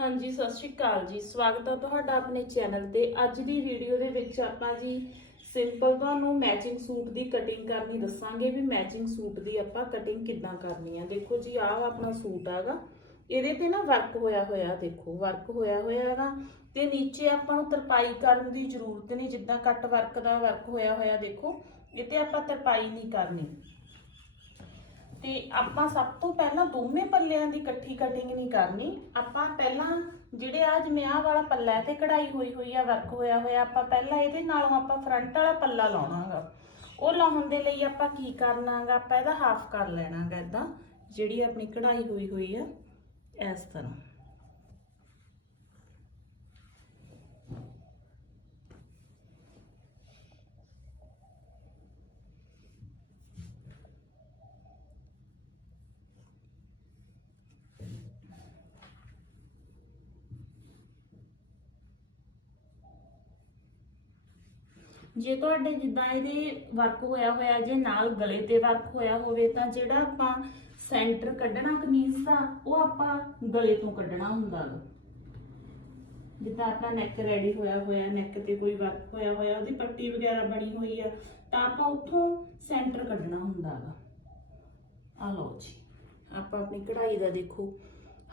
ਹਾਂਜੀ, ਸਤਿ ਸ਼੍ਰੀ ਅਕਾਲ ਜੀ। ਸਵਾਗਤ ਹੈ ਤੁਹਾਡਾ ਆਪਣੇ ਚੈਨਲ ਤੇ। ਅੱਜ ਦੀ ਵੀਡੀਓ ਦੇ ਵਿੱਚ ਆਪਾਂ ਜੀ ਸਿੰਪਲ ਤੁਹਾਨੂੰ ਮੈਚਿੰਗ ਸੂਟ ਦੀ ਕਟਿੰਗ ਕਰਨੀ ਦੱਸਾਂਗੇ ਵੀ ਮੈਚਿੰਗ ਸੂਟ ਦੀ ਆਪਾਂ ਕਟਿੰਗ ਕਿੱਦਾਂ ਕਰਨੀ ਆ। ਦੇਖੋ ਜੀ, ਆਹ ਆਪਣਾ ਸੂਟ ਆਗਾ। ਇਹਦੇ ਤੇ ਨਾ ਵਰਕ ਹੋਇਆ ਹੋਇਆ, ਦੇਖੋ ਵਰਕ ਹੋਇਆ ਹੋਇਆ ਹੈਗਾ ਤੇ ਨੀਚੇ ਆਪਾਂ ਨੂੰ ਤਰਪਾਈ ਕਰਨ ਦੀ ਜ਼ਰੂਰਤ ਨਹੀਂ, ਜਿੱਦਾਂ ਕੱਟ ਵਰਕ ਦਾ ਵਰਕ ਹੋਇਆ ਹੋਇਆ, ਦੇਖੋ, ਇਹ ਤੇ ਆਪਾਂ ਤਰਪਾਈ ਨਹੀਂ ਕਰਨੀ। ਤੇ ਆਪਾਂ ਸਭ ਤੋਂ ਪਹਿਲਾਂ ਦੋਵੇਂ ਪੱਲਿਆਂ ਦੀ ਇਕੱਠੀ ਕਟਿੰਗ ਨਹੀਂ ਕਰਨੀ। ਆਪਾਂ ਪਹਿਲਾਂ ਜਿਹੜੇ ਆ, ਜਿਵੇਂ ਆਹ ਵਾਲਾ ਪੱਲਾ ਹੈ ਤੇ ਕਢਾਈ ਹੋਈ ਹੋਈ ਆ ਵਰਕ ਹੋਇਆ ਹੋਇਆ, ਆਪਾਂ ਪਹਿਲਾਂ ਇਹਦੇ ਨਾਲੋਂ ਆਪਾਂ ਫਰੰਟ ਵਾਲਾ ਪੱਲਾ ਲਾਉਣਾਗਾ। ਉਹ ਲਾਉਣ ਦੇ ਲਈ ਆਪਾਂ ਕੀ ਕਰਨਾਗਾ? ਆਪਾਂ ਇਹਦਾ ਹਾਫ ਕਰ ਲੈਣਾਗਾ ਇਦਾਂ ਜਿਹੜੀ ਆਪਣੀ ਕਢਾਈ ਹੋਈ ਹੋਈ ਆ, ਇਸ ਤਰ੍ਹਾਂ। ਜੇ ਤੁਹਾਡੇ ਜਿੱਦਾਂ ਇਹਦੇ ਵਰਕ ਹੋਇਆ ਹੋਇਆ, ਜੇ ਨਾਲ ਗਲੇ ਤੇ ਵਰਕ ਹੋਇਆ ਹੋਵੇ, ਤਾਂ ਜਿਹੜਾ ਆਪਾਂ ਸੈਂਟਰ ਕੱਢਣਾ ਕਮੀਜ਼ ਦਾ ਉਹ ਆਪਾਂ ਗਲੇ ਤੋਂ ਕੱਢਣਾ ਹੁੰਦਾ ਗਾ ਜਿੱਦਾਂ ਆਪਣਾ ਨੈਕ ਰੈਡੀ ਹੋਇਆ ਹੋਇਆ ਨੈਕ ਤੇ ਕੋਈ ਵਰਕ ਹੋਇਆ ਹੋਇਆ, ਉਹਦੀ ਪੱਟੀ ਵਗੈਰਾ ਬਣੀ ਹੋਈ ਆ, ਤਾਂ ਆਪਾਂ ਉੱਥੋਂ ਸੈਂਟਰ ਕੱਢਣਾ ਹੁੰਦਾ ਗਾ ਆ ਲਓ ਜੀ। ਆਪਾਂ ਆਪਣੀ ਕਢਾਈ ਦਾ ਦੇਖੋ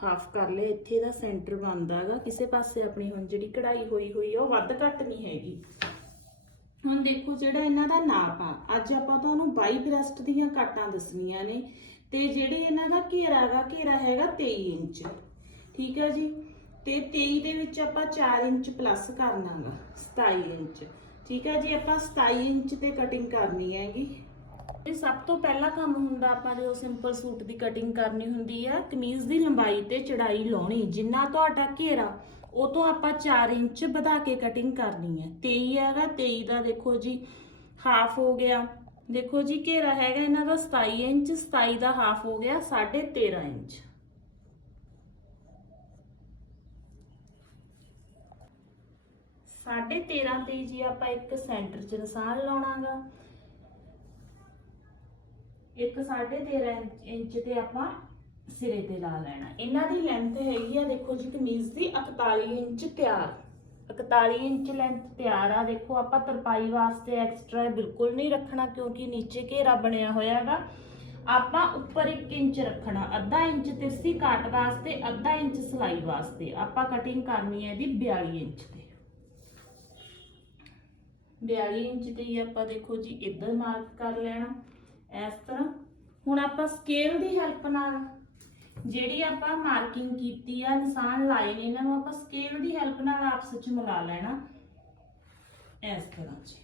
ਹਾਫ ਕਰ ਲਿਆ ਇੱਥੇ ਦਾ ਸੈਂਟਰ ਬਣਦਾ ਗਾ। ਕਿਸੇ ਪਾਸੇ ਆਪਣੀ ਹੁਣ ਜਿਹੜੀ ਕਢਾਈ ਹੋਈ ਹੋਈ ਆ, ਉਹ ਵੱਧ ਘੱਟ ਨਹੀਂ ਹੈਗੀ। ਹੁਣ ਦੇਖੋ ਜਿਹੜਾ ਇਹਨਾਂ ਦਾ ਨਾਪ ਆ, ਅੱਜ ਆਪਾਂ ਤੁਹਾਨੂੰ 22 ਬ੍ਰੈਸਟ ਦੀਆਂ ਕਾਟਾਂ ਦੱਸਣੀਆਂ ਨੇ ਤੇ ਜਿਹੜੇ ਇਹਨਾਂ ਦਾ ਘੇਰਾ ਹੈਗਾ ਘੇਰਾ ਹੈਗਾ 23 ਇੰਚ, ਠੀਕ ਹੈ ਜੀ? ਤੇ 23 ਦੇ ਵਿੱਚ ਆਪਾਂ 4 ਇੰਚ ਪਲੱਸ ਕਰਨਾਗਾ 27 ਇੰਚ, ਠੀਕ ਹੈ ਜੀ? ਆਪਾਂ 27 ਇੰਚ ਤੇ ਕਟਿੰਗ ਕਰਨੀ ਹੈਗੀ। ਇਹ ਸਭ ਤੋਂ ਪਹਿਲਾ ਕੰਮ ਹੁੰਦਾ ਆਪਾਂ ਜੋ ਸਿੰਪਲ ਸੂਟ ਦੀ ਕਟਿੰਗ ਕਰਨੀ ਹੁੰਦੀ ਆ, ਕਮੀਜ਼ ਦੀ ਲੰਬਾਈ ਤੇ ਚੜਾਈ ਲਾਉਣੀ, ਜਿੰਨਾ ਤੁਹਾਡਾ ਘੇਰਾ ਉਹ ਤੋਂ ਆਪਾਂ 4 ਇੰਚ ਵਧਾ ਕੇ ਕਟਿੰਗ ਕਰਨੀ ਹੈ। 23 ਹੈਗਾ 23 ਦਾ ਦੇਖੋ ਜੀ ਹਾਫ ਹੋ ਗਿਆ। ਦੇਖੋ ਜੀ, ਘੇਰਾ ਹੈਗਾ ਇਹਨਾਂ ਦਾ 27 ਇੰਚ 27 ਦਾ ਹਾਫ ਹੋ ਗਿਆ 13.5 ਇੰਚ। ਸਾਢੇ 13 ਤੇ ਜੀ ਆਪਾਂ ਇੱਕ ਸੈਂਟਰ 'ਚ ਨਿਸ਼ਾਨ ਲਾਉਣਾਗਾ। ਇੱਕ 13.5 ਇੰਚ ਤੇ ਆਪਾਂ ਸਿਰੇ ਤੇ ਲਾ ਲੈਣਾ। ਇਹਨਾਂ ਦੀ ਲੈਂਥ ਹੈਗੀ ਆ, ਦੇਖੋ ਜੀ ਕਮੀਜ਼ ਦੀ 41 ਇੰਚ ਤਿਆਰ। 41 ਇੰਚ ਲੈਂਥ ਤਿਆਰ ਆ। ਦੇਖੋ ਆਪਾਂ ਤਰਪਾਈ ਵਾਸਤੇ ਐਕਸਟਰਾ ਬਿਲਕੁਲ ਨਹੀਂ ਰੱਖਣਾ ਕਿਉਂਕਿ ਨੀਚੇ ਘੇਰਾ ਬਣਿਆ ਹੋਇਆ ਹੈਗਾ। ਆਪਾਂ ਉੱਪਰ 1 ਇੰਚ ਰੱਖਣਾ, ਅੱਧਾ ਇੰਚ ਤਿਰਸੀ ਕਾਟ ਵਾਸਤੇ, ਅੱਧਾ ਇੰਚ ਸਲਾਈ ਵਾਸਤੇ। ਆਪਾਂ ਕਟਿੰਗ ਕਰਨੀ ਹੈ ਇਹਦੀ 42 ਇੰਚ ਤੇ। 42 ਇੰਚ ਤੇ ਹੀ ਆਪਾਂ ਦੇਖੋ ਜੀ ਇੱਧਰ ਮਾਰਕ ਕਰ ਲੈਣਾ। ਇਸ ਤਰ੍ਹਾਂ। ਹੁਣ ਆਪਾਂ ਸਕੇਲ ਦੀ ਹੈਲਪ ਨਾਲ ਜਿਹੜੀ ਆਪਾਂ ਮਾਰਕਿੰਗ ਕੀਤੀ ਆ ਨਿਸ਼ਾਨ ਲਾਏ ਨੇ, ਇਹਨਾਂ ਨੂੰ ਆਪਾਂ ਸਕੇਲ ਦੀ ਹੈਲਪ ਨਾਲ ਆਪਸ ਵਿੱਚ ਮਿਲਾ ਲੈਣਾ। ਇਸ ਤਰ੍ਹਾਂ ਜੀ।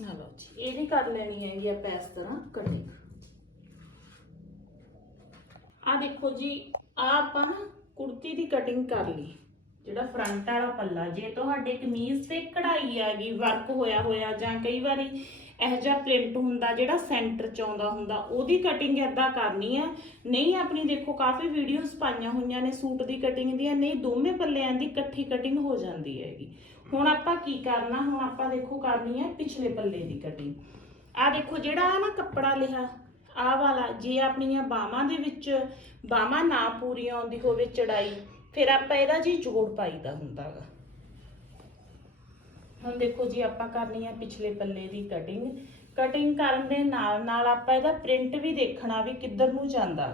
ਆ ਜੀ, ਇਹ ਵੀ ਕਰ ਲੈਣੀ ਹੈਗੀ ਆਪਾਂ ਇਸ ਤਰ੍ਹਾਂ ਕਟਿੰਗ ਆ ਦੇਖੋ ਜੀ ਆ ਆਪਾਂ ਨਾ ਕੁੜਤੀ ਦੀ ਕਟਿੰਗ ਕਰ ਲਈ। ਜਿਹੜਾ ਫਰੰਟ ਵਾਲਾ ਪੱਲਾ, ਜੇ ਤੁਹਾਡੇ ਕਮੀਜ਼ ਤੇ ਕਢਾਈ ਹੈਗੀ ਵਰਕ ਹੋਇਆ ਹੋਇਆ ਜਾਂ ਕਈ ਵਾਰੀ ਇਹੋ ਜਿਹਾ ਪ੍ਰਿੰਟ ਹੁੰਦਾ ਜਿਹੜਾ ਸੈਂਟਰ ਚ ਆਉਂਦਾ ਹੁੰਦਾ, ਉਹਦੀ ਕਟਿੰਗ ਏਦਾਂ ਕਰਨੀ ਆ। ਨਹੀਂ, ਆਪਣੀ ਦੇਖੋ, ਕਾਫੀ ਵੀਡੀਓਜ਼ ਪਾਈਆਂ ਹੋਈਆਂ ਨੇ ਸੂਟ ਦੀ ਕਟਿੰਗ ਦੀਆਂ, ਨਹੀਂ, ਦੋਵੇਂ ਪੱਲਿਆਂ ਦੀ ਇਕੱਠੀ ਕਟਿੰਗ ਹੋ ਜਾਂਦੀ ਹੈਗੀ। ਹੁਣ ਆਪਾਂ ਕੀ ਕਰਨਾ, ਹੁਣ ਆਪਾਂ ਦੇਖੋ ਕਰਨੀ ਹੈ ਪਿਛਲੇ ਪੱਲੇ ਦੀ ਕਟਿੰਗ ਆ ਦੇਖੋ, ਜਿਹੜਾ ਆ ਨਾ ਕੱਪੜਾ ਲਿਆ, ਆਹ ਵਾਲਾ, ਜੇ ਆਪਣੀਆਂ ਬਾਹਾਂ ਦੇ ਵਿੱਚ, ਬਾਹਾਂ ਨਾ ਪੂਰੀ ਆਉਂਦੀ ਹੋਵੇ ਚੜਾਈ ਫਿਰ ਆਪਾਂ ਇਹਦਾ ਜੀ ਜੋੜ ਪਾਈਦਾ ਹੁੰਦਾਗਾ। ਹੁਣ ਦੇਖੋ ਜੀ ਆਪਾਂ ਕਰਨੀ ਆ ਪਿਛਲੇ ਪੱਲੇ ਦੀ ਕਟਿੰਗ ਕਟਿੰਗ ਕਰਨ ਦੇ ਨਾਲ ਨਾਲ ਆਪਾਂ ਇਹਦਾ ਪ੍ਰਿੰਟ ਵੀ ਦੇਖਣਾ ਵੀ ਕਿੱਧਰ ਨੂੰ ਜਾਂਦਾ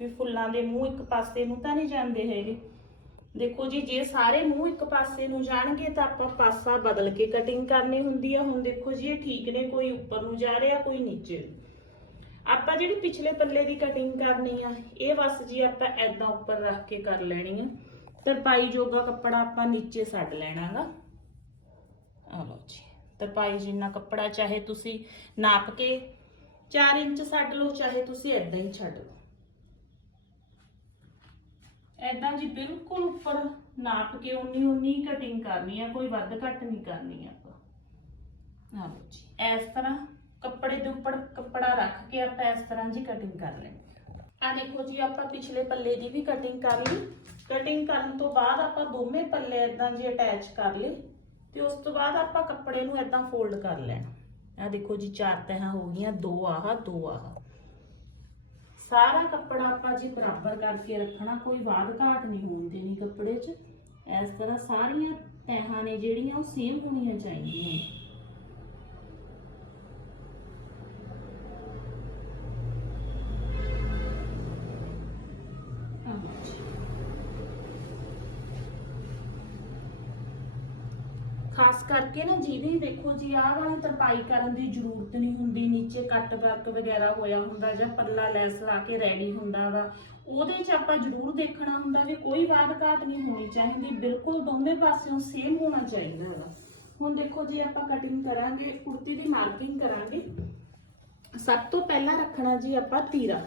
ਵੀ ਫੁੱਲਾਂ ਦੇ ਮੂੰਹ ਇੱਕ ਪਾਸੇ ਨੂੰ ਤਾਂ ਨਹੀਂ ਜਾਂਦੇ ਹੈਗੇ। ਦੇਖੋ ਜੀ, ਜੇ ਸਾਰੇ ਮੂੰਹ ਇੱਕ ਪਾਸੇ ਨੂੰ ਜਾਣਗੇ ਤਾਂ ਆਪਾਂ ਪਾਸਾ ਬਦਲ ਕੇ ਕਟਿੰਗ ਕਰਨੀ ਹੁੰਦੀ ਆ। ਹੁਣ ਦੇਖੋ ਜੀ, ਇਹ ਠੀਕ ਨੇ, ਕੋਈ ਉੱਪਰ ਨੂੰ ਜਾ ਰਿਹਾ, ਕੋਈ ਨੀਚੇ ਨੂੰ। ਆਪਾਂ ਜਿਹੜੀ ਪਿਛਲੇ ਪੱਲੇ ਦੀ ਕਟਿੰਗ ਕਰਨੀ ਆ, ਇਹ ਬਸ ਜੀ ਆਪਾਂ ਐਦਾਂ ਉੱਪਰ ਰੱਖ ਕੇ ਕਰ ਲੈਣੀ ਆ। ਤਰਪਾਈ ਜੋਗਾ ਕੱਪੜਾ ਆਪਾਂ ਨੀਚੇ ਛੱਡ ਲੈਣਾਗਾ। ਆ ਲਓ ਜੀ, ਤਰਪਾਈ ਜਿੰਨਾ ਕੱਪੜਾ ਚਾਹੇ ਤੁਸੀਂ ਨਾਪ ਕੇ 4 ਇੰਚ ਛੱਡ ਲਓ, ਚਾਹੇ ਤੁਸੀਂ ਐਦਾਂ ਹੀ ਛੱਡ ਲਓ। ਐਦਾਂ ਜੀ ਬਿਲਕੁਲ ਉੱਪਰ ਨਾਪ ਕੇ ਉਨੀ ਉਨੀ ਕਟਿੰਗ ਕਰਨੀ ਆ, ਕੋਈ ਵੱਧ ਘੱਟ ਨਹੀਂ ਕਰਨੀ ਆਪਾਂ। ਆ ਲਓ ਜੀ, ਇਸ ਤਰ੍ਹਾਂ ਕੱਪੜੇ ਦੇ ਉੱਪਰ ਕੱਪੜਾ ਰੱਖ ਕੇ ਆਪਾਂ ਇਸ ਤਰ੍ਹਾਂ ਜੀ ਕਟਿੰਗ ਕਰ ਲੈਣੀ ਆ ਦੇਖੋ ਜੀ, ਆਪਾਂ ਪਿਛਲੇ ਪੱਲੇ ਦੀ ਵੀ ਕਟਿੰਗ ਕਰ ਲਈ। ਕਟਿੰਗ ਕਰਨ ਤੋਂ ਬਾਅਦ ਆਪਾਂ ਦੋਵੇਂ ਪੱਲੇ ਇਦਾਂ ਜੀ ਅਟੈਚ ਕਰ ਲਏ ਤੇ ਉਸ ਤੋਂ ਬਾਅਦ ਆਪਾਂ ਕੱਪੜੇ ਨੂੰ ਏਦਾਂ ਫੋਲਡ ਕਰ ਲੈਣਾ। ਆ ਦੇਖੋ ਜੀ, ਚਾਰ ਤਹਾਂ ਹੋ ਗਈਆਂ, ਦੋ ਆਹ ਦੋ ਆਹ। ਸਾਰਾ ਕੱਪੜਾ ਆਪਾਂ ਜੀ ਬਰਾਬਰ ਕਰਕੇ ਰੱਖਣਾ, ਕੋਈ ਵਾਧ ਘਾਟ ਨਹੀਂ ਹੋਣ ਦੇਣੀ ਕੱਪੜੇ 'ਚ। ਇਸ ਤਰ੍ਹਾਂ ਸਾਰੀਆਂ ਤਹਾਂ ਨੇ ਜਿਹੜੀਆਂ ਉਹ ਸੇਮ ਹੋਣੀਆਂ ਚਾਹੀਦੀਆਂ ਖਾਸ ਕਰਕੇ ਨਾ ਜਿਹਦੀ ਦੇਖੋ ਜੀ, ਆਹ ਵਾਲੀ ਤਰਪਾਈ ਕਰਨ ਦੀ ਜ਼ਰੂਰਤ ਨਹੀਂ ਹੁੰਦੀ, ਨੀਚੇ ਕੱਟ ਵਰਕ ਵਗੈਰਾ ਹੋਇਆ ਹੁੰਦਾ ਜਾਂ ਪੱਲਾ ਲੈਸ ਲਾ ਕੇ ਰੈਡੀ ਹੁੰਦਾ ਵਾ, ਉਹਦੇ 'ਚ ਆਪਾਂ ਜ਼ਰੂਰ ਦੇਖਣਾ ਹੁੰਦਾ ਵੀ ਕੋਈ ਵਾਧ ਘਾਟ ਨਹੀਂ ਹੋਣੀ ਚਾਹੀਦੀ, ਬਿਲਕੁਲ ਦੋਵੇਂ ਪਾਸਿਓਂ ਸੇਮ ਹੋਣਾ ਚਾਹੀਦਾ ਵਾ। ਹੁਣ ਦੇਖੋ ਜੀ ਆਪਾਂ ਕਟਿੰਗ ਕਰਾਂਗੇ, ਕੁੜਤੀ ਦੀ ਮਾਰਕਿੰਗ ਕਰਾਂਗੇ, ਸਭ ਤੋਂ ਪਹਿਲਾਂ ਰੱਖਣਾ ਜੀ ਆਪਾਂ ਤੀਰਾ।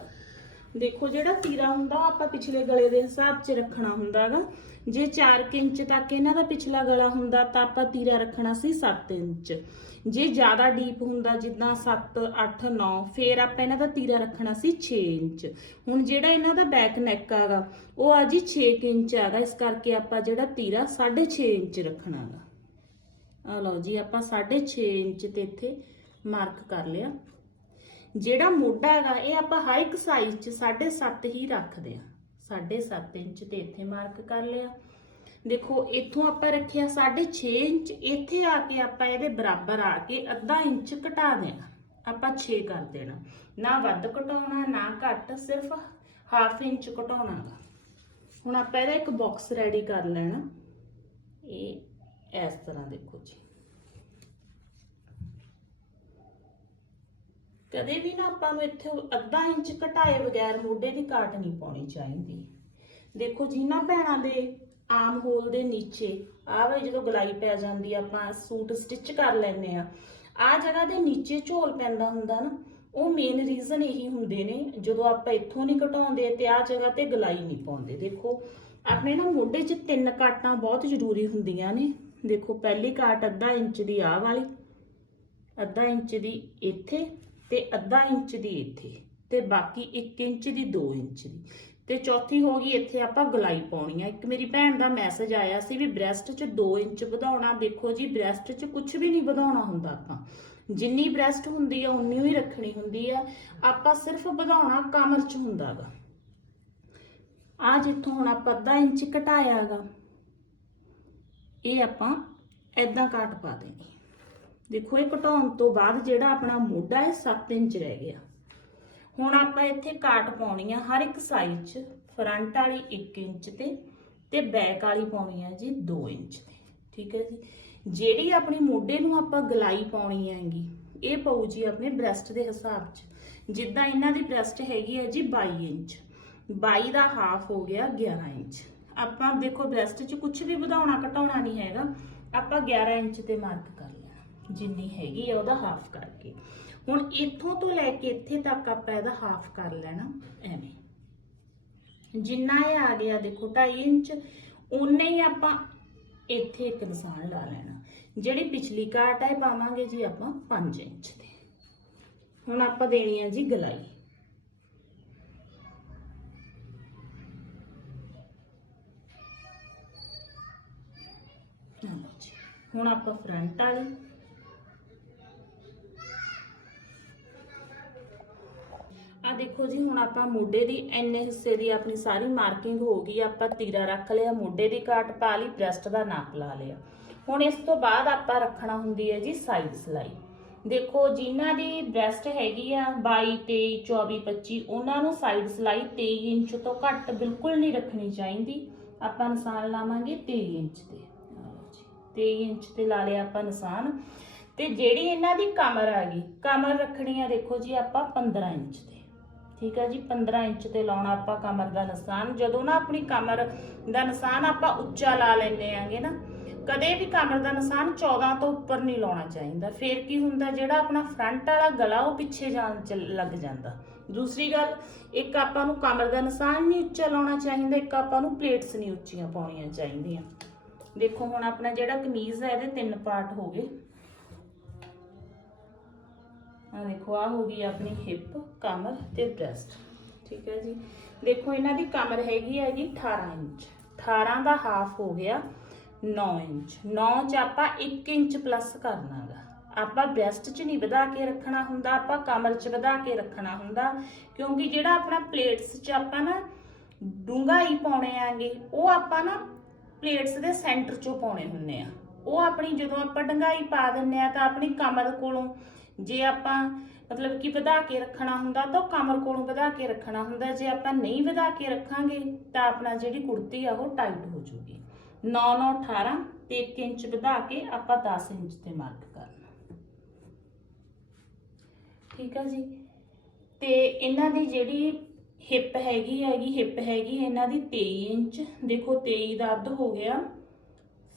ਦੇਖੋ ਜਿਹੜਾ ਤੀਰਾ ਹੁੰਦਾ ਉਹ ਆਪਾਂ ਪਿਛਲੇ ਗਲੇ ਦੇ ਹਿਸਾਬ 'ਚ ਰੱਖਣਾ ਹੁੰਦਾ ਹੁੰਦਾਗਾ। ਜੇ 4 ਇੰਚ ਤੱਕ ਇਹਨਾਂ ਦਾ ਪਿਛਲਾ ਗਲਾ ਹੁੰਦਾ ਤਾਂ ਆਪਾਂ ਤੀਰਾ ਰੱਖਣਾ ਸੀ 7 ਇੰਚ। ਜੇ ਜ਼ਿਆਦਾ ਡੀਪ ਹੁੰਦਾ ਜਿੱਦਾਂ 7 8 9 ਫੇਰ ਆਪਾਂ ਇਹਨਾਂ ਦਾ ਤੀਰਾ ਰੱਖਣਾ ਸੀ 6 ਇੰਚ। ਹੁਣ ਜਿਹੜਾ ਇਹਨਾਂ ਦਾ ਬੈਕ ਨੈਕ ਆਗਾ, ਉਹ ਆ ਜੀ 6 ਇੰਚ ਆਗਾ। ਇਸ ਕਰਕੇ ਆਪਾਂ ਜਿਹੜਾ ਤੀਰਾ 6.5 ਇੰਚ ਰੱਖਣਾਗਾ। ਆ ਲਓ ਜੀ, ਆਪਾਂ 6.5 ਇੰਚ ਤੇ ਇੱਥੇ ਮਾਰਕ ਕਰ ਲਿਆ। ਜਿਹੜਾ ਮੋਢਾ ਹੈਗਾ, ਇਹ ਆਪਾਂ ਹਰ ਇੱਕ ਸਾਈਜ਼ 'ਚ 7.5 ਹੀ ਰੱਖਦੇ ਆ 7.5 ਇੰਚ ਤੇ ਇੱਥੇ ਮਾਰਕ ਕਰ ਲਿਆ। ਦੇਖੋ, ਇੱਥੋਂ ਆਪਾਂ ਰੱਖਿਆ 6.5 ਇੰਚ, ਇੱਥੇ ਆ ਕੇ ਆਪਾਂ ਇਹਦੇ ਬਰਾਬਰ ਆ ਕੇ ਅੱਧਾ ਇੰਚ ਘਟਾ ਦੇਣਾ। ਆਪਾਂ 6 ਕਰ ਦੇਣਾ। ਨਾ ਵੱਧ ਘਟਾਉਣਾ, ਨਾ ਘੱਟ, ਸਿਰਫ ਹਾਫ ਇੰਚ ਘਟਾਉਣਾ ਗਾ। ਹੁਣ ਆਪਾਂ ਇਹਦਾ ਇੱਕ ਬਾਕਸ ਰੈਡੀ ਕਰ ਲੈਣਾ। ਇਹ ਇਸ ਤਰ੍ਹਾਂ ਦੇਖੋ ਜੀ। ਕਦੇ ਵੀ ਨਾ ਆਪਾਂ ਨੂੰ ਇੱਥੇ ਅੱਧਾ ਇੰਚ ਘਟਾਏ ਬਗੈਰ ਮੋਢੇ ਦੀ ਕਾਟ ਨਹੀਂ ਪਾਉਣੀ ਚਾਹੀਦੀ। ਦੇਖੋ ਜਿਨ੍ਹਾਂ ਭੈਣਾਂ ਦੇ ਆਮ ਹੋਲ ਦੇ ਨੀਚੇ, ਆਹ ਵੇ ਜਦੋਂ ਗਲਾਈ ਪੈ ਜਾਂਦੀ ਆਪਾਂ ਸੂਟ ਸਟਿਚ ਕਰ ਲੈਨੇ ਆ। ਆ ਜਗ੍ਹਾ ਦੇ ਨੀਚੇ ਝੋਲ ਪੈਂਦਾ ਹੁੰਦਾ ਨਾ, ਉਹ ਮੇਨ ਰੀਜ਼ਨ ਇਹੀ ਹੁੰਦੇ ਨੇ, ਜਦੋਂ ਆਪਾਂ ਇੱਥੋਂ ਨਹੀਂ ਘਟਾਉਂਦੇ ਤੇ ਆ ਜਗ੍ਹਾ ਤੇ ਗਲਾਈ ਨਹੀਂ ਪਾਉਂਦੇ। ਦੇਖੋ, ਆਪਣੇ ਨਾ ਮੋਢੇ 'ਚ ਤਿੰਨ ਕਾਟਾਂ ਬਹੁਤ ਜ਼ਰੂਰੀ ਹੁੰਦੀਆਂ ਨੇ। ਦੇਖੋ, ਪਹਿਲੀ ਕਾਟ ਅੱਧਾ ਇੰਚ ਦੀ ਆਹ ਵਾਲੀ, ਅੱਧਾ ਇੰਚ ਦੀ ਇੱਥੇ ਤੇ ਅੱਧਾ ਇੰਚ ਦੀ ਇੱਥੇ ਤੇ ਬਾਕੀ 1 ਇੰਚ ਦੀ 2 ਇੰਚ ਦੀ। ਤੇ ਚੌਥੀ ਹੋ ਗਈ, ਇੱਥੇ ਆਪਾਂ ਗਲਾਈ ਪਾਉਣੀ ਆ। ਇੱਕ ਮੇਰੀ ਭੈਣ ਦਾ ਮੈਸੇਜ ਆਇਆ ਸੀ ਵੀ ਬ੍ਰੈਸਟ 'ਚ 2 ਇੰਚ ਵਧਾਉਣਾ। ਦੇਖੋ ਜੀ ਬ੍ਰੈਸਟ 'ਚ ਕੁਝ ਵੀ ਨਹੀਂ ਵਧਾਉਣਾ ਹੁੰਦਾ ਆਪਾਂ। ਜਿੰਨੀ ਬ੍ਰੈਸਟ ਹੁੰਦੀ ਆ, ਉਨੀ ਹੀ ਰੱਖਣੀ ਹੁੰਦੀ ਆ। ਆਪਾਂ ਸਿਰਫ ਵਧਾਉਣਾ ਕਮਰ 'ਚ ਹੁੰਦਾਗਾ ਆ ਜਿੱਥੋਂ ਹੁਣ ਆਪਾਂ ਅੱਧਾ ਇੰਚ ਘਟਾਇਆਗਾ ਇਹ ਆਪਾਂ ਐਦਾਂ ਕਾਟ ਪਾ ਦੇਣੀ ਦੇਖੋ, ਇਹ ਘਟਾਉਣ ਤੋਂ ਬਾਅਦ ਜਿਹੜਾ ਆਪਣਾ ਮੋਢਾ ਹੈ 7 ਇੰਚ ਰਹਿ ਗਿਆ। ਹੁਣ ਆਪਾਂ ਇੱਥੇ ਕਾਟ ਪਾਉਣੀ ਆ, ਹਰ ਇੱਕ ਸਾਈਜ਼ 'ਚ ਫਰੰਟ ਵਾਲੀ 1 ਇੰਚ ਤੇ ਤੇ ਬੈਕ ਵਾਲੀ ਪਾਉਣੀ ਆ ਜੀ 2 ਇੰਚ ਤੇ, ਠੀਕ ਹੈ ਜੀ? ਜਿਹੜੀ ਆਪਣੀ ਮੋਢੇ ਨੂੰ ਆਪਾਂ ਗਲਾਈ ਪਾਉਣੀ ਹੈਗੀ, ਇਹ ਪਊ ਜੀ ਆਪਣੇ ਬ੍ਰੈਸਟ ਦੇ ਹਿਸਾਬ 'ਚ। ਜਿੱਦਾਂ ਇਹਨਾਂ ਦੀ ਬ੍ਰੈਸਟ ਹੈਗੀ ਹੈ ਜੀ 22 ਇੰਚ। 22 ਦਾ ਹਾਫ ਹੋ ਗਿਆ 11 ਇੰਚ। ਆਪਾਂ ਦੇਖੋ ਬ੍ਰੈਸਟ 'ਚ ਕੁਝ ਵੀ ਵਧਾਉਣਾ ਘਟਾਉਣਾ ਨਹੀਂ ਹੈਗਾ, ਆਪਾਂ 11 ਇੰਚ ਤੇ ਮਾਰਕ ਕਰ ਲੈਣਾ ਜਿੰਨੀ ਹੈਗੀ ਆ, ਉਹਦਾ ਹਾਫ ਕਰਕੇ। ਹੁਣ ਇੱਥੋਂ ਤੋਂ ਲੈ ਕੇ ਇੱਥੇ ਤੱਕ ਆਪਾਂ ਇਹਦਾ ਹਾਫ ਕਰ ਲੈਣਾ, ਐਵੇਂ। ਜਿੰਨਾ ਇਹ ਆ ਗਿਆ, ਦੇਖੋ 2.5 ਇੰਚ ਉਨੇ ਹੀ ਆਪਾਂ ਇੱਥੇ ਇੱਕ ਨਿਸ਼ਾਨ ਲਾ ਲੈਣਾ। ਜਿਹੜੀ ਪਿਛਲੀ ਕਾਟ ਹੈ ਪਾਵਾਂਗੇ ਜੀ ਆਪਾਂ 5 ਇੰਚ ਤੇ। ਹੁਣ ਆਪਾਂ ਦੇਣੀ ਹੈ ਜੀ ਗਲਾਈ। ਹੁਣ ਆਪਾਂ ਫਰੰਟ ਵਾਲੀ ਆ ਦੇਖੋ ਜੀ, ਹੁਣ ਆਪਾਂ ਮੋਢੇ ਦੀ ਇੰਨੇ ਹਿੱਸੇ ਦੀ ਆਪਣੀ ਸਾਰੀ ਮਾਰਕਿੰਗ ਹੋ ਗਈ, ਆਪਾਂ ਤੀਰਾ ਰੱਖ ਲਿਆ, ਮੋਢੇ ਦੀ ਕਾਟ ਪਾ ਲਈ ਬ੍ਰੈਸਟ ਦਾ ਨਾਪ ਲਾ ਲਿਆ। ਹੁਣ ਇਸ ਤੋਂ ਬਾਅਦ ਆਪਾਂ ਰੱਖਣਾ ਹੁੰਦੀ ਹੈ ਜੀ ਸਾਈਡ ਸਲਾਈ। ਦੇਖੋ, ਜਿਨ੍ਹਾਂ ਦੀ ਬ੍ਰੈਸਟ ਹੈਗੀ ਆ 22 23 24 25 ਉਹਨਾਂ ਨੂੰ ਸਾਈਡ ਸਲਾਈ 23 ਇੰਚ ਤੋਂ ਘੱਟ ਬਿਲਕੁਲ ਨਹੀਂ ਰੱਖਣੀ ਚਾਹੀਦੀ। ਆਪਾਂ ਨਿਸ਼ਾਨ ਲਾਵਾਂਗੇ 23 ਇੰਚ ਤੇ। ਆਹ 23 ਇੰਚ ਤੇ ਲਾ ਲਿਆ ਆਪਾਂ ਨਿਸ਼ਾਨ। ਤੇ ਜਿਹੜੀ ਇਹਨਾਂ ਦੀ ਕਮਰ ਆ ਗਈ, ਕਮਰ ਰੱਖਣੀ ਆ ਦੇਖੋ ਜੀ ਆਪਾਂ 15 ਇੰਚ ਤੇ। ਠੀਕ ਹੈ ਜੀ 15 ਇੰਚ ਤੇ ਲਾਉਣਾ ਆਪਾਂ ਕਮਰ ਦਾ ਨਿਸ਼ਾਨ। ਜਦੋਂ ਨਾ ਆਪਣੀ ਕਮਰ ਦਾ ਨਿਸ਼ਾਨ ਆਪਾਂ ਉੱਚਾ ਲਾ ਲੈਨੇ ਆਂਗੇ ਨਾ, ਕਦੇ ਵੀ ਕਮਰ ਦਾ ਨਿਸ਼ਾਨ 14 ਤੋਂ ਉੱਪਰ ਨਹੀਂ ਲਾਉਣਾ ਚਾਹੀਦਾ। ਫਿਰ ਕੀ ਹੁੰਦਾ, ਜਿਹੜਾ ਆਪਣਾ ਫਰੰਟ ਵਾਲਾ ਗਲਾ ਉਹ ਪਿੱਛੇ ਜਾਣ ਚ ਲੱਗ ਜਾਂਦਾ। ਦੂਸਰੀ ਗੱਲ, ਇੱਕ ਆਪਾਂ ਨੂੰ ਕਮਰ ਦਾ ਨਿਸ਼ਾਨ ਨਹੀਂ ਉੱਚਾ ਲਾਉਣਾ ਚਾਹੀਦਾ, ਇੱਕ ਆਪਾਂ ਨੂੰ ਪਲੇਟਸ ਨਹੀਂ ਉੱਚੀਆਂ ਪਾਉਣੀਆਂ ਚਾਹੀਦੀਆਂ। ਦੇਖੋ ਹੁਣ ਆਪਣਾ ਜਿਹੜਾ ਕਮੀਜ਼ ਹੈ, ਇਹਦੇ ਤਿੰਨ ਪਾਰਟ ਹੋ ਗਏ। ਆ ਦੇਖੋ ਆ ਹੋ ਗਈ ਆਪਣੀ ਹਿੱਪ ਕਮਰ ਤੇ ਬ੍ਰੈਸਟ ਠੀਕ ਹੈ ਜੀ। ਦੇਖੋ, ਇਹਨਾਂ ਦੀ ਕਮਰ ਹੈਗੀ ਹੈ ਜੀ 18 ਇੰਚ। 18 ਦਾ ਹਾਫ ਹੋ ਗਿਆ 9 ਇੰਚ। 9 ਚ ਆਪਾਂ 1 ਇੰਚ ਪਲੱਸ ਕਰਨਾਗਾ ਆਪਾਂ ਬ੍ਰੈਸਟ 'ਚ ਨਹੀਂ ਵਧਾ ਕੇ ਰੱਖਣਾ ਹੁੰਦਾ, ਆਪਾਂ ਕਮਰ 'ਚ ਵਧਾ ਕੇ ਰੱਖਣਾ ਹੁੰਦਾ, ਕਿਉਂਕਿ ਜਿਹੜਾ ਆਪਣਾ ਪਲੇਟਸ 'ਚ ਆਪਾਂ ਨਾ ਡੂੰਘਾਈ ਪਾਉਣੇ ਆਂਗੇ, ਉਹ ਆਪਾਂ ਨਾ ਪਲੇਟਸ ਦੇ ਸੈਂਟਰ 'ਚੋਂ ਪਾਉਣੇ ਹੁੰਨੇ ਆ। ਉਹ ਆਪਣੀ ਜਦੋਂ ਆਪਾਂ ਡੰਗਾਈ ਪਾ ਦਿੰਨੇ ਆ ਤਾਂ ਆਪਣੀ ਕਮਰ ਕੋਲੋਂ ਜੇ ਆਪਾਂ ਮਤਲਬ ਕਿ ਵਧਾ ਕੇ ਰੱਖਣਾ ਹੁੰਦਾ ਤਾਂ ਉਹ ਕਮਰ ਕੋਲੋਂ ਵਧਾ ਕੇ ਰੱਖਣਾ ਹੁੰਦਾ, ਜੇ ਆਪਾਂ ਨਹੀਂ ਵਧਾ ਕੇ ਰੱਖਾਂਗੇ ਤਾਂ ਆਪਣਾ ਜਿਹੜੀ ਕੁੜਤੀ ਆ ਉਹ ਟਾਈਟ ਹੋ ਜੂਗੀ 9 9 18 ਤੇ 1 ਇੰਚ ਵਧਾ ਕੇ ਆਪਾਂ 10 ਇੰਚ ਤੇ ਮਾਰਕ ਕਰਨਾ। ਠੀਕ ਆ ਜੀ? ਤੇ ਇਹਨਾਂ ਦੀ ਜਿਹੜੀ ਹਿੱਪ ਹੈਗੀ ਹੈਗੀ ਹਿੱਪ ਹੈਗੀ ਇਹਨਾਂ ਦੀ 23 ਇੰਚ, ਦੇਖੋ 23 ਦਾ ਅੱਧ ਹੋ ਗਿਆ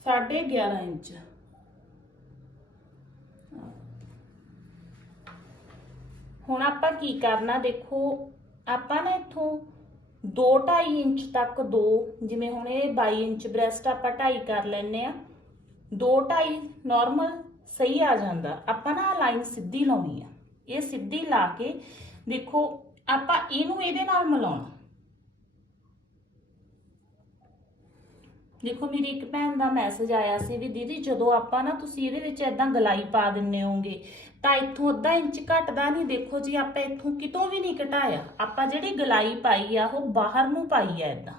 11.5 ਇੰਚ। ਹੁਣ ਆਪਾਂ ਕੀ ਕਰਨਾ ਦੇਖੋ, ਆਪਾਂ ਨਾ ਇੱਥੋਂ 2.5 ਇੰਚ ਤੱਕ ਦੋ, ਜਿਵੇਂ ਹੁਣ ਇਹ 22 ਇੰਚ ਬ੍ਰੈਸਟ ਆਪਾਂ 2.5 ਕਰ ਲੈਨੇ ਆ 2.5 ਨਾਰਮਲ ਸਹੀ ਆ ਜਾਂਦਾ। ਆਪਾਂ ਨਾ ਲਾਈਨ ਸਿੱਧੀ ਲਾਉਣੀ ਆ। ਇਹ ਸਿੱਧੀ ਲਾ ਕੇ ਦੇਖੋ, ਆਪਾਂ ਇਹਨੂੰ ਇਹਦੇ ਨਾਲ ਮਿਲਾਉਣਾ। ਦੇਖੋ ਮੇਰੀ ਇੱਕ ਭੈਣ ਦਾ ਮੈਸੇਜ ਆਇਆ ਸੀ ਵੀ ਦੀਦੀ ਜਦੋਂ ਆਪਾਂ ਨਾ ਤੁਸੀਂ ਇਹਦੇ ਵਿੱਚ ਐਦਾਂ ਗਲਾਈ ਪਾ ਦਿੰਨੇ ਹੋਗੇ ਤਾਂ ਇੱਥੋਂ ਅੱਧਾ ਇੰਚ ਘਟਦਾ ਨਹੀਂ ਦੇਖੋ ਜੀ, ਆਪਾਂ ਇੱਥੋਂ ਕਿਤੋਂ ਵੀ ਨਹੀਂ ਘਟਾਇਆ। ਆਪਾਂ ਜਿਹੜੀ ਗਲਾਈ ਪਾਈ ਆ, ਉਹ ਬਾਹਰ ਨੂੰ ਪਾਈ ਆ ਐਦਾਂ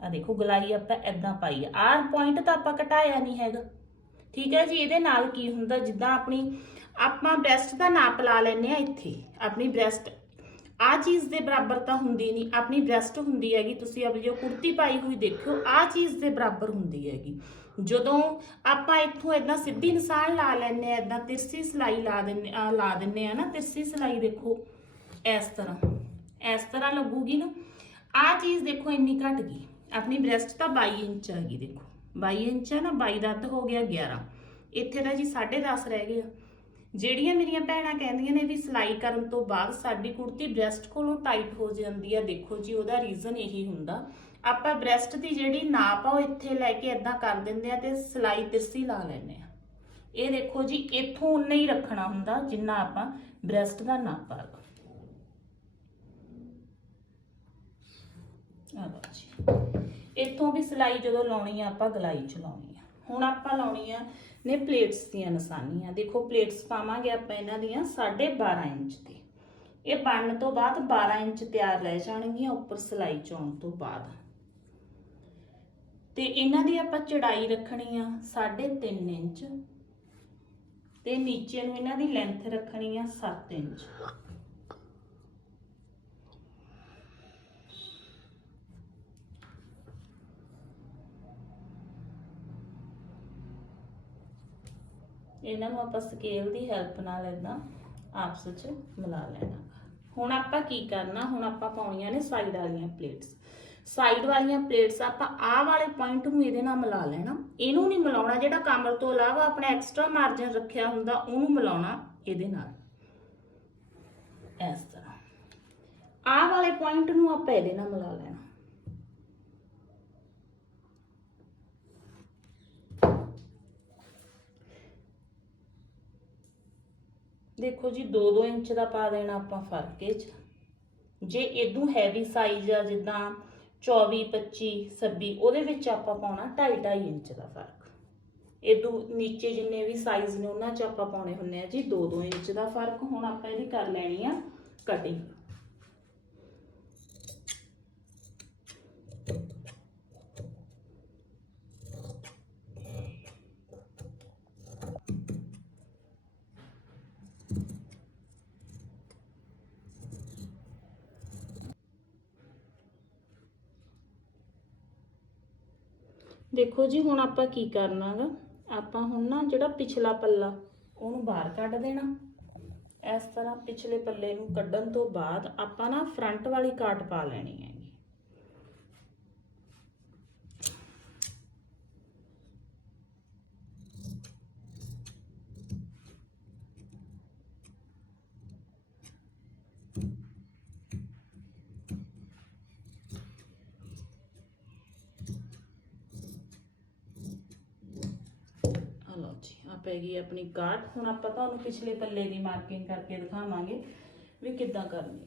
ਆ ਦੇਖੋ ਗਲਾਈ ਆਪਾਂ ਐਦਾਂ ਪਾਈ ਆ। ਆਰ ਪੁਆਇੰਟ ਤਾਂ ਆਪਾਂ ਘਟਾਇਆ ਨਹੀਂ ਹੈਗਾ। ਠੀਕ ਹੈ ਜੀ, ਇਹਦੇ ਨਾਲ ਕੀ ਹੁੰਦਾ? ਜਿੱਦਾਂ ਆਪਣੀ ਆਪਾਂ ਬ੍ਰੈਸਟ ਦਾ ਨਾਪ ਲਾ ਲੈਨੇ ਆ ਇੱਥੇ। ਆਪਣੀ ਬ੍ਰੈਸਟ ਆ ਚੀਜ਼ ਦੇ ਬਰਾਬਰ ਤਾਂ ਹੁੰਦੀ ਨਹੀਂ, ਆਪਣੀ ਬ੍ਰੈਸਟ ਹੁੰਦੀ ਹੈਗੀ, ਤੁਸੀਂ ਆਪਣੀ ਜੋ ਕੁੜਤੀ ਪਾਈ ਹੋਈ ਦੇਖਿਓ, ਆ ਚੀਜ਼ ਦੇ ਬਰਾਬਰ ਹੁੰਦੀ ਹੈਗੀ। ਜਦੋਂ ਆਪਾਂ ਇੱਥੋਂ ਇਦਾਂ ਸਿੱਧੀ ਨਿਸ਼ਾਨ ਲਾ ਲੈਨੇ ਆ ਇਦਾਂ ਤਿਰਸੀ ਸਲਾਈ ਲਾ ਦਿੰਨੇ, ਆ, ਲਾ ਦਿੰਨੇ ਆ ਨਾ, ਤਿਰਸੀ ਸਲਾਈ ਦੇਖੋ, ਇਸ ਤਰ੍ਹਾਂ ਇਸ ਤਰ੍ਹਾਂ ਲੱਗੂਗੀ ਨਾ, ਆ ਚੀਜ਼ ਦੇਖੋ ਇੰਨੀ ਘਟ ਗਈ, ਆਪਣੀ ਬ੍ਰੈਸਟ ਤਾਂ 22 ਇੰਚ ਹੈਗੀ ਦੇਖੋ 22 ਇੰਚ ਹੈ ਨਾ 22 ਦਾ ਅੱਧ ਹੋ ਗਿਆ 11 ਇੱਥੇ ਤਾਂ ਜੀ 10.5 ਰਹਿ ਗਏ ਆ। ਜਿਹੜੀਆਂ ਮੇਰੀਆਂ ਭੈਣਾਂ ਕਹਿੰਦੀਆਂ ਨੇ ਵੀ ਸਿਲਾਈ ਕਰਨ ਤੋਂ ਬਾਅਦ ਸਾਡੀ ਕੁੜਤੀ ਬ੍ਰੈਸਟ ਕੋਲੋਂ ਟਾਈਟ ਹੋ ਜਾਂਦੀ ਆ, ਦੇਖੋ ਜੀ, ਉਹਦਾ ਰੀਜ਼ਨ ਇਹੀ ਹੁੰਦਾ। ਆਪਾਂ ਬ੍ਰੈਸਟ ਦੀ ਜਿਹੜੀ ਨਾਪ ਆ, ਉਹ ਇੱਥੇ ਲੈ ਕੇ ਇਦਾਂ ਕਰ ਦਿੰਦੇ ਆ ਤੇ ਸਿਲਾਈ ਤਿਰਸੀ ਲਾ ਲੈਂਦੇ ਆ। ਇਹ ਦੇਖੋ ਜੀ, ਇੱਥੋਂ ਉਨਾ ਹੀ ਰੱਖਣਾ ਹੁੰਦਾ ਜਿੰਨਾ ਆਪਾਂ ਬ੍ਰੈਸਟ ਦਾ ਨਾਪ ਆ ਲਓ ਜੀ। ਇੱਥੋਂ ਵੀ ਸਿਲਾਈ ਜਦੋਂ ਲਾਉਣੀ ਆ, ਆਪਾਂ ਗਲਾਈ ਚ ਲਾਉਣੀ ਆ। ਹੁਣ ਆਪਾਂ ਲਾਉਣੀ ਆ ਨੇ ਪਲੇਟਸ ਦੀਆਂ ਨਿਸ਼ਾਨੀਆਂ। ਦੇਖੋ ਪਲੇਟਸ ਪਾਵਾਂਗੇ ਆਪਾਂ ਇਹਨਾਂ ਦੀਆਂ 12.5 ਇੰਚ ਤੇ ਇਹ ਬਣਨ ਤੋਂ ਬਾਅਦ 12 ਇੰਚ ਤਿਆਰ ਰਹਿ ਜਾਣਗੀਆਂ ਉੱਪਰ ਸਿਲਾਈ ਚੋਣ ਤੋਂ ਬਾਅਦ। ਤੇ ਇਹਨਾਂ ਦੀ ਆਪਾਂ ਚੜਾਈ ਰੱਖਣੀ ਆ 3.5 ਇੰਚ। ਤੇ ਨੀਚੇ ਨੂੰ ਇਹਨਾਂ ਦੀ ਲੈਂਥ ਰੱਖਣੀ ਆ 7 ਇੰਚ। ਇਹਨਾਂ ਨੂੰ ਆਪਾਂ ਸਕੇਲ ਦੀ ਹੈਲਪ ਨਾਲ ਇਦਾਂ ਆਪਸ ਵਿੱਚ ਮਿਲਾ ਲੈਣਾ। ਹੁਣ ਆਪਾਂ ਕੀ ਕਰਨਾ? ਹੁਣ ਆਪਾਂ ਪਾਉਣੀਆਂ ਨੇ ਸਾਈਡ ਵਾਲੀਆਂ ਪਲੇਟਸ ਸਾਈਡ ਵਾਲੀਆਂ ਪਲੇਟਸ ਆਪਾਂ ਆਹ ਵਾਲੇ ਪੁਆਇੰਟ ਨੂੰ ਇਹਦੇ ਨਾਲ ਮਿਲਾ ਲੈਣਾ। ਇਹਨੂੰ ਨਹੀਂ ਮਿਲਾਉਣਾ, ਜਿਹੜਾ ਕਮਰ ਤੋਂ ਇਲਾਵਾ ਆਪਣਾ ਐਕਸਟਰਾ ਮਾਰਜਨ ਰੱਖਿਆ ਹੁੰਦਾ, ਉਹਨੂੰ ਮਿਲਾਉਣਾ ਇਹਦੇ ਨਾਲ। ਇਸ ਤਰ੍ਹਾਂ। ਆਹ ਵਾਲੇ ਪੁਆਇੰਟ ਨੂੰ ਆਪਾਂ ਇਹਦੇ ਨਾਲ ਮਿਲਾ ਲੈਣਾ। ਦੇਖੋ ਜੀ 2-2 ਇੰਚ ਦਾ ਪਾ ਦੇਣਾ ਆਪਾਂ ਫ਼ਰਕ ਇਹ 'ਚ। ਜੇ ਇਦੋਂ ਹੈਵੀ ਸਾਈਜ਼ ਆ, ਜਿੱਦਾਂ 24 25 26 ਉਹਦੇ ਵਿੱਚ ਆਪਾਂ ਪਾਉਣਾ 2.5 ਇੰਚ ਦਾ ਫ਼ਰਕ। ਇਦੋਂ ਨੀਚੇ ਜਿੰਨੇ ਵੀ ਸਾਈਜ਼ ਨੇ, ਉਹਨਾਂ 'ਚ ਆਪਾਂ ਪਾਉਣੇ ਹੁੰਨੇ ਆ ਜੀ 2-2 ਇੰਚ ਦਾ ਫ਼ਰਕ। ਹੁਣ ਆਪਾਂ ਇਹਦੀ ਕਰ ਲੈਣੀ ਆ ਕਟਿੰਗ ਦੇਖੋ ਜੀ, ਹੁਣ ਆਪਾਂ ਕੀ ਕਰਨਾਗਾ? ਆਪਾਂ ਹੁਣ ਨਾ ਜਿਹੜਾ ਪਿਛਲਾ ਪੱਲਾ, ਉਹਨੂੰ ਬਾਹਰ ਕੱਢ ਦੇਣਾ। ਇਸ ਤਰ੍ਹਾਂ ਪਿਛਲੇ ਪੱਲੇ ਨੂੰ ਕੱਢਣ ਤੋਂ ਬਾਅਦ ਆਪਾਂ ਨਾ ਫਰੰਟ ਵਾਲੀ ਕਾਟ ਪਾ ਲੈਣੀ ਹੈ ਆ ਲਓ ਜੀ ਆ ਪੈ ਗਈ ਆਪਣੀ ਕਾਟ ਹੁਣ ਆਪਾਂ ਤੁਹਾਨੂੰ ਪਿਛਲੇ ਪੱਲੇ ਦੀ ਮਾਰਕਿੰਗ ਕਰਕੇ ਦਿਖਾਵਾਂਗੇ ਵੀ ਕਿੱਦਾਂ ਕਰਨੀ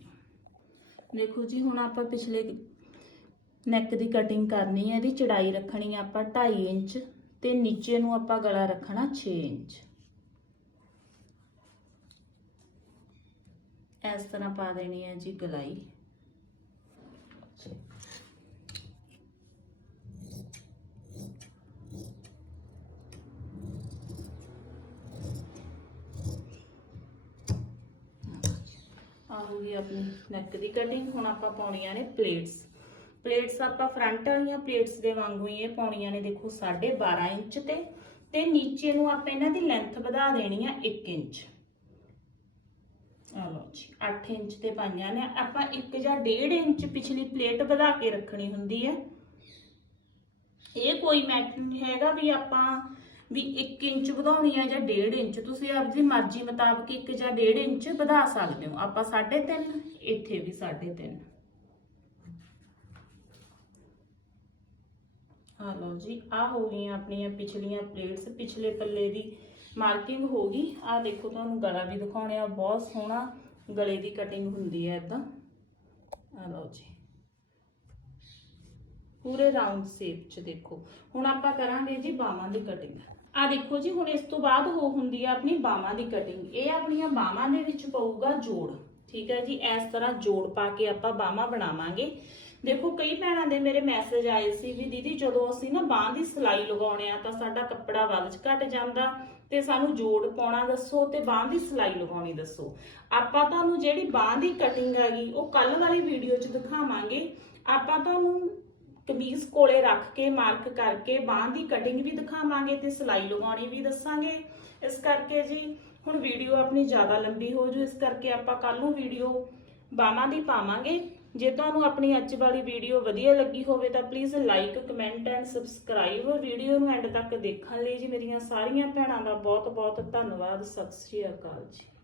ਦੇਖੋ ਜੀ, ਹੁਣ ਆਪਾਂ ਪਿਛਲੇ ਨੈਕ ਦੀ ਕਟਿੰਗ ਕਰਨੀ ਹੈ, ਇਹਦੀ ਚੜਾਈ ਰੱਖਣੀ ਆ ਆਪਾਂ 2.5 ਇੰਚ ਤੇ ਨੀਚੇ ਨੂੰ ਆਪਾਂ ਗਲਾ ਰੱਖਣਾ 6 ਇੰਚ। ਇਸ ਤਰ੍ਹਾਂ ਪਾ ਦੇਣੀ ਹੈ ਜੀ ਗਲਾਈ। ਆ ਹੋ ਗਈ ਆਪਣੀ ਨੈਕ ਦੀ ਕਟਿੰਗ ਹੁਣ ਆਪਾਂ ਪਾਉਣੀਆਂ ਨੇ ਪਲੇਟਸ ਪਲੇਟਸ ਆਪਾਂ ਫਰੰਟ ਵਾਲੀਆਂ ਪਲੇਟਸ ਦੇ ਵਾਂਗੂ ਹੀ ਇਹ ਪਾਉਣੀਆਂ ਨੇ। ਦੇਖੋ 12.5 ਇੰਚ ਤੇ ਤੇ ਨੀਚੇ ਨੂੰ ਆਪਾਂ ਇਹਨਾਂ ਦੀ ਲੈਂਥ ਵਧਾ ਦੇਣੀ ਆ 1 ਇੰਚ। ਆ ਲਓ ਜੀ 8 ਇੰਚ ਤੇ ਪਾਈਆਂ ਨੇ। ਆਪਾਂ 1 ਜਾਂ 1.5 ਇੰਚ ਪਿਛਲੀ ਪਲੇਟ ਵਧਾ ਕੇ ਰੱਖਣੀ ਹੁੰਦੀ ਹੈ। ਇਹ ਕੋਈ ਮੈਟਰ ਨਹੀਂ ਹੈਗਾ ਵੀ ਆਪਾਂ ਵੀ 1 ਇੰਚ ਵਧਾਉਣੀ ਹੈ ਜਾਂ 1.5 ਇੰਚ, ਤੁਸੀਂ ਆਪਦੀ ਮਰਜ਼ੀ ਮੁਤਾਬਕ 1 ਜਾਂ 1.5 ਇੰਚ ਵਧਾ ਸਕਦੇ ਹੋ। ਆਪਾਂ 3.5 ਇੱਥੇ ਵੀ 3.5 ਆ ਲਓ ਜੀ ਆ ਹੋ ਗਈਆਂ ਆਪਣੀਆਂ ਪਿਛਲੀਆਂ ਪਲੇਟਸ ਪਿਛਲੇ ਪੱਲੇ ਦੀ ਮਾਰਕਿੰਗ ਹੋ ਗਈ। ਆ ਦੇਖੋ ਤੁਹਾਨੂੰ ਗਲਾ ਵੀ ਦਿਖਾਉਣੇ ਆ, ਬਹੁਤ ਸੋਹਣਾ ਗਲੇ ਦੀ ਕਟਿੰਗ ਹੁੰਦੀ ਹੈ ਇਦਾਂ। ਆ ਲਓ ਜੀ। ਪੂਰੇ ਰਾਉਂਡ ਸ਼ੇਪ ਚ ਦੇਖੋ। ਹੁਣ ਆਪਾਂ ਕਰਾਂਗੇ ਜੀ ਬਾਹਾਂ ਦੀ ਕਟਿੰਗ ਆ ਦੇਖੋ ਜੀ, ਹੁਣ ਇਸ ਤੋਂ ਬਾਅਦ ਹੋ ਹੁੰਦੀ ਆ ਆਪਣੀ ਬਾਹਾਂ ਦੀ ਕਟਿੰਗ ਇਹ ਆਪਣੀਆਂ ਬਾਹਾਂ ਦੇ ਵਿੱਚ ਪਊਗਾ ਜੋੜ, ਠੀਕ ਹੈ ਜੀ? ਇਸ ਤਰ੍ਹਾਂ ਜੋੜ ਪਾ ਕੇ ਆਪਾਂ ਬਾਹਾਂ ਬਣਾਵਾਂਗੇ। ਦੇਖੋ, ਕਈ ਭੈਣਾਂ ਦੇ ਮੇਰੇ ਮੈਸੇਜ ਆਏ ਸੀ ਵੀ ਦੀਦੀ, ਜਦੋਂ ਅਸੀਂ ਨਾ ਬਾਹਾਂ ਦੀ ਸਿਲਾਈ ਲਗਾਉਣੇ ਆ ਤਾਂ ਸਾਡਾ ਕੱਪੜਾ ਵੱਧ ਘਟ ਜਾਂਦਾ ਤੇ ਸਾਨੂੰ ਜੋੜ ਪਾਉਣਾ ਦੱਸੋ ਤੇ ਬਾਹਾਂ ਦੀ ਸਿਲਾਈ ਲਗਾਉਣੀ ਦੱਸੋ। ਆਪਾਂ ਤੁਹਾਨੂੰ ਜਿਹੜੀ ਬਾਹਾਂ ਦੀ ਕਟਿੰਗ ਹੈਗੀ, ਉਹ ਕੱਲ ਵਾਲੀ ਵੀਡੀਓ 'ਚ ਦਿਖਾਵਾਂਗੇ। ਆਪਾਂ ਤੁਹਾਨੂੰ ਕਮੀਜ਼ ਕੋਲੇ ਰੱਖ ਕੇ, ਮਾਰਕ ਕਰਕੇ, ਬਾਹਾਂ ਦੀ ਕਟਿੰਗ ਵੀ ਦਿਖਾਵਾਂਗੇ ਤੇ ਸਿਲਾਈ ਲਗਾਉਣੀ ਵੀ ਦੱਸਾਂਗੇ। ਇਸ ਕਰਕੇ ਜੀ, ਹੁਣ ਵੀਡੀਓ ਆਪਣੀ ਜ਼ਿਆਦਾ ਲੰਬੀ ਹੋ ਜੂ, ਇਸ ਕਰਕੇ ਆਪਾਂ ਕੱਲ ਨੂੰ ਵੀਡੀਓ ਬਾਹਾਂ ਦੀ ਪਾਵਾਂਗੇ। ਜੇ ਤੁਹਾਨੂੰ ਆਪਣੀ ਅੱਜ ਵਾਲੀ ਵੀਡੀਓ ਵਧੀਆ ਲੱਗੀ ਹੋਵੇ ਤਾਂ please like comment and subscribe video ਨੂੰ ਐਂਡ ਤੱਕ ਦੇਖਣ ਲਈ ਜੀ ਮੇਰੀਆਂ ਸਾਰੀਆਂ ਭੈਣਾਂ ਦਾ ਬਹੁਤ ਬਹੁਤ ਧੰਨਵਾਦ। ਸਤਿ ਸ਼੍ਰੀ ਅਕਾਲ ਜੀ।